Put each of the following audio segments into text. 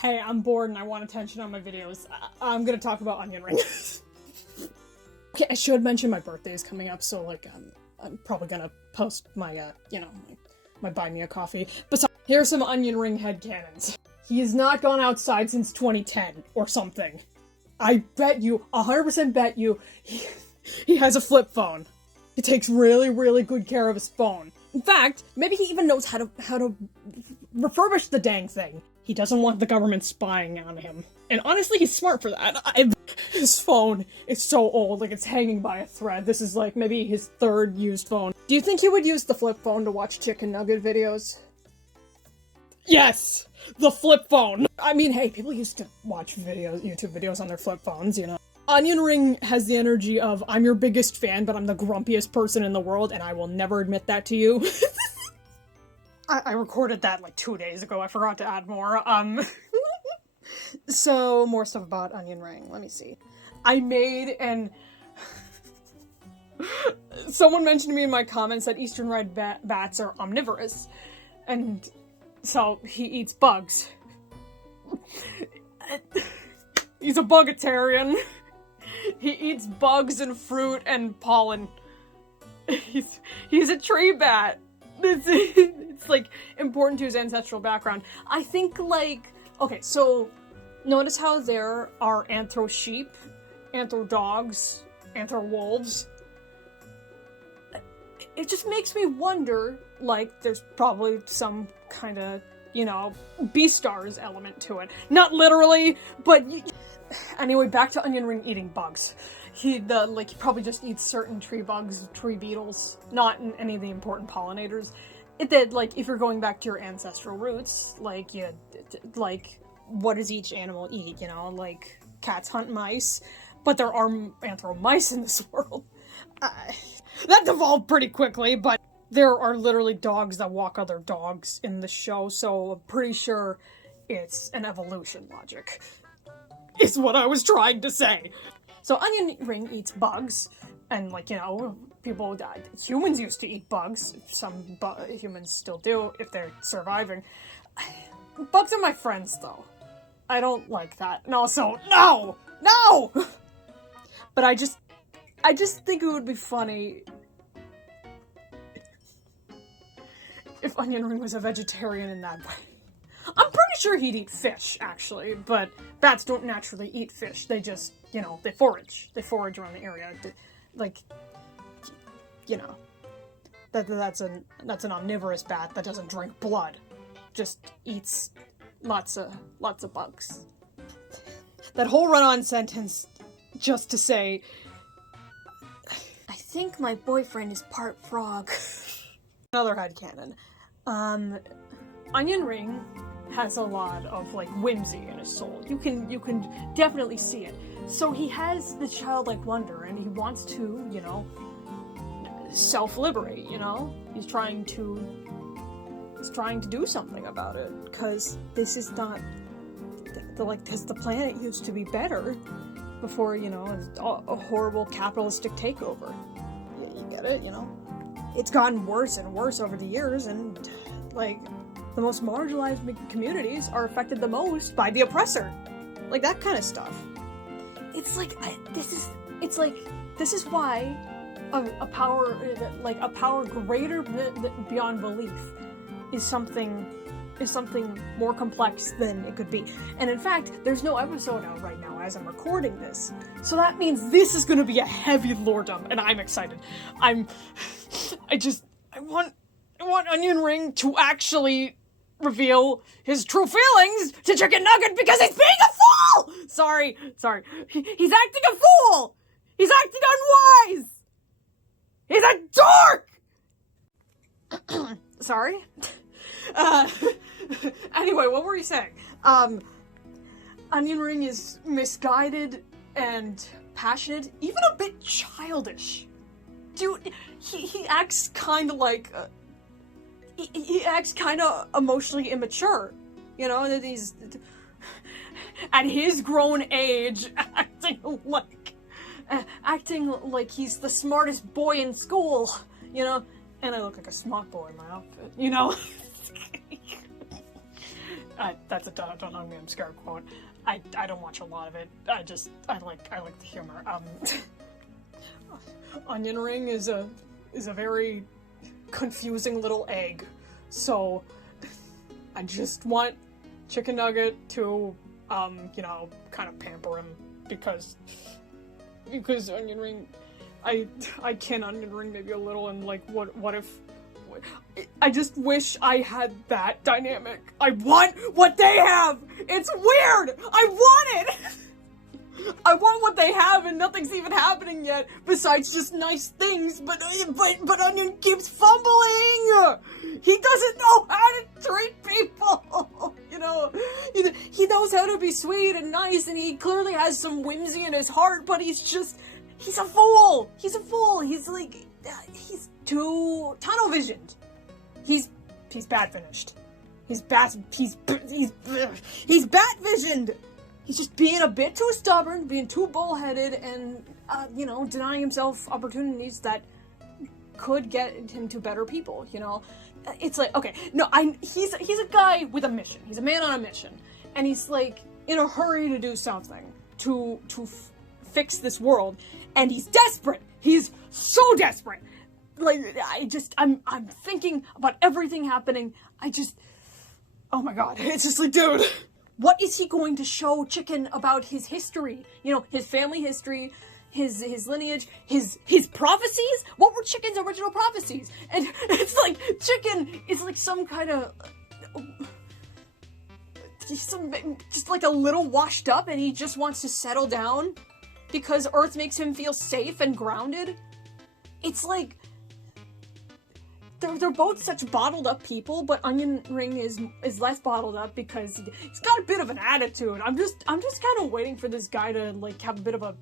Hey, I'm bored and I want attention on my videos. I'm gonna talk about Onyn Ring. Okay, I should mention my birthday is coming up, so, like, I'm probably gonna post my, my buy me a coffee. But here's some Onyn Ring headcanons. He has not gone outside since 2010, or something. I bet you, 100% bet you, he has a flip phone. He takes really, really good care of his phone. In fact, maybe he even knows how to refurbish the dang thing. He doesn't want the government spying on him. And honestly, he's smart for that. His phone is so old, like it's hanging by a thread. This is like maybe his third used phone. Do you think he would use the flip phone to watch ChiknNuggit videos? Yes! The flip phone! I mean, hey, people used to watch YouTube videos on their flip phones, you know? Onyn Ring has the energy of, I'm your biggest fan, but I'm the grumpiest person in the world, and I will never admit that to you. I recorded that like 2 days ago, I forgot to add more. So, more stuff about Onyn Ring, let me see. I made an... Someone mentioned to me in my comments that eastern red bats are omnivorous, and so he eats bugs. He's a bugatarian. He eats bugs and fruit and pollen. He's a tree bat. It's like important to his ancestral background. I think like, okay, so notice how there are anthro sheep, anthro dogs, anthro wolves. It just makes me wonder, like, there's probably some kind of, you know, Beastars element to it. Not literally, but anyway, back to Onyn Ring eating bugs. He probably just eats certain tree bugs, tree beetles, not any of the important pollinators. Like, if you're going back to your ancestral roots, like, what does each animal eat, you know? Like, cats hunt mice, but there are anthro mice in this world. That devolved pretty quickly, but there are literally dogs that walk other dogs in the show, so I'm pretty sure it's an evolution logic. Is what I was trying to say. So Onyn Ring eats bugs, and like, you know, humans used to eat bugs. Some humans still do, if they're surviving. Bugs are my friends, though. I don't like that. And also, no! No! But I just think it would be funny if Onyn Ring was a vegetarian in that way. I'm pretty sure he'd eat fish, actually, but bats don't naturally eat fish. They just, you know, they forage. They forage around the area. Like, you know, that's an omnivorous bat that doesn't drink blood. Just eats lots of bugs. That whole run-on sentence just to say, I think my boyfriend is part frog. Another headcanon. Onyn Ring has a lot of, like, whimsy in his soul. You can definitely see it. So he has this childlike wonder, and he wants to, you know, self-liberate, you know? He's trying to do something about it, because this is not, because the planet used to be better before, you know, a horrible capitalistic takeover. You get it, you know? It's gotten worse and worse over the years, and, like, the most marginalized communities are affected the most by the oppressor. Like, that kind of stuff. It's like, this is why a power greater beyond belief is something more complex than it could be. And in fact, there's no episode out right now as I'm recording this. So that means this is gonna be a heavy lordom, and I'm excited. I want Onyn Ring to actually reveal his true feelings to ChiknNuggit because he's being a fool! Sorry. He's acting a fool! He's acting unwise! He's a dork! Sorry? Anyway, what were you saying? Onyn Ring is misguided and passionate, even a bit childish. Dude, he acts kind of like... He acts kind of emotionally immature, you know, that he's, at his grown age, acting like he's the smartest boy in school, you know, and I look like a smart boy in my outfit, you know. That's a don't hug me, I'm scared quote. I don't watch a lot of it. I like the humor. Onyn Ring is a very confusing little egg. So I just want ChiknNuggit to kind of pamper him because Onyn Ring, I can Onyn Ring maybe a little, and like what if I just wish I had that dynamic. I want what they have. It's weird. I want it. I want what they have, and nothing's even happening yet besides just nice things. But Onyn keeps fumbling. He doesn't know how to treat people. He knows how to be sweet and nice, and he clearly has some whimsy in his heart. But he's a fool. He's a fool. He's too tunnel visioned. He's bat finished. He's bat visioned. He's just being a bit too stubborn, being too bullheaded, and denying himself opportunities that could get him to better people. It's like, okay, no, he's a guy with a mission. He's a man on a mission, and he's like in a hurry to do something to fix this world, and he's desperate. He's so desperate. Like, I'm thinking about everything happening. Oh my god, it's just like, dude, what is he going to show Chikn about his history? His family history, his lineage, his prophecies? What were Chikn's original prophecies? And it's like, Chikn is like some kind of, just like a little washed up, and he just wants to settle down because Earth makes him feel safe and grounded. It's like, they're both such bottled up people, but Onyn Ring is less bottled up because he's got a bit of an attitude. I'm just kind of waiting for this guy to like have a bit of a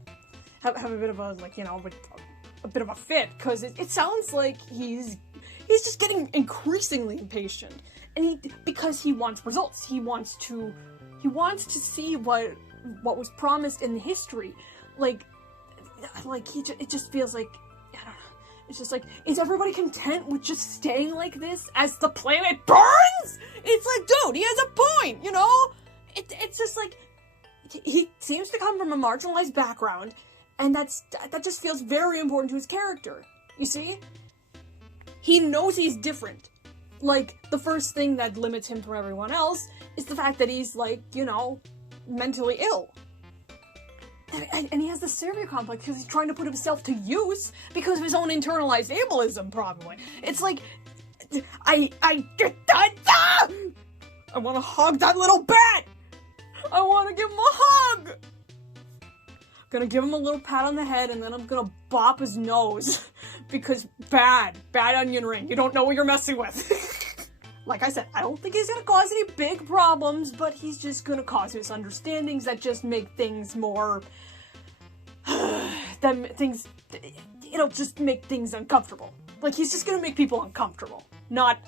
fit, because it sounds like he's just getting increasingly impatient, and because he wants results. He wants to see what was promised in the history, it just feels like, I don't know. It's just like, is everybody content with just staying like this as the planet burns? It's like, dude, he has a point, It's just like, he seems to come from a marginalized background, and that just feels very important to his character. You see? He knows he's different. Like, the first thing that limits him from everyone else is the fact that he's, mentally ill. And he has the savior complex because he's trying to put himself to use because of his own internalized ableism, probably. It's like, I want to hug that little bat! I want to give him a hug! I'm gonna give him a little pat on the head, and then I'm gonna bop his nose. Because bad Onyn Ring. You don't know what you're messing with. Like I said, I don't think he's gonna cause any big problems, but he's just gonna cause misunderstandings that just make things more... it'll just make things uncomfortable. Like, he's just gonna make people uncomfortable, not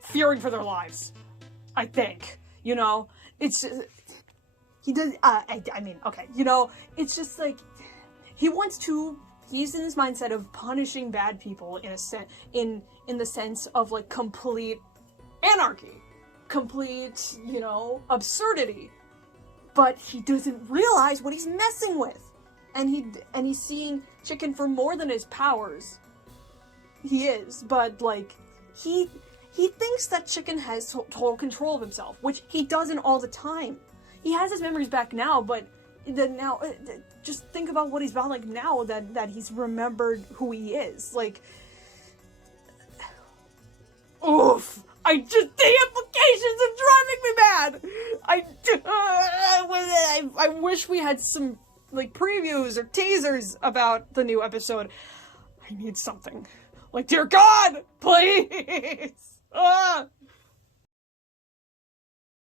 fearing for their lives, I think. It's just... He does... okay, it's just like... He's in this mindset of punishing bad people in the sense of, like, complete anarchy, complete, absurdity. But he doesn't realize what he's messing with. And he's seeing Chikn for more than his powers. He is, but, like, he thinks that Chikn has total control of himself, which he doesn't all the time. He has his memories back now, but just think about what he's about, like, now that he's remembered who he is. Like, oof. The implications are driving me mad. I wish we had some, like, previews or teasers about the new episode. I need something. Like, dear God, please.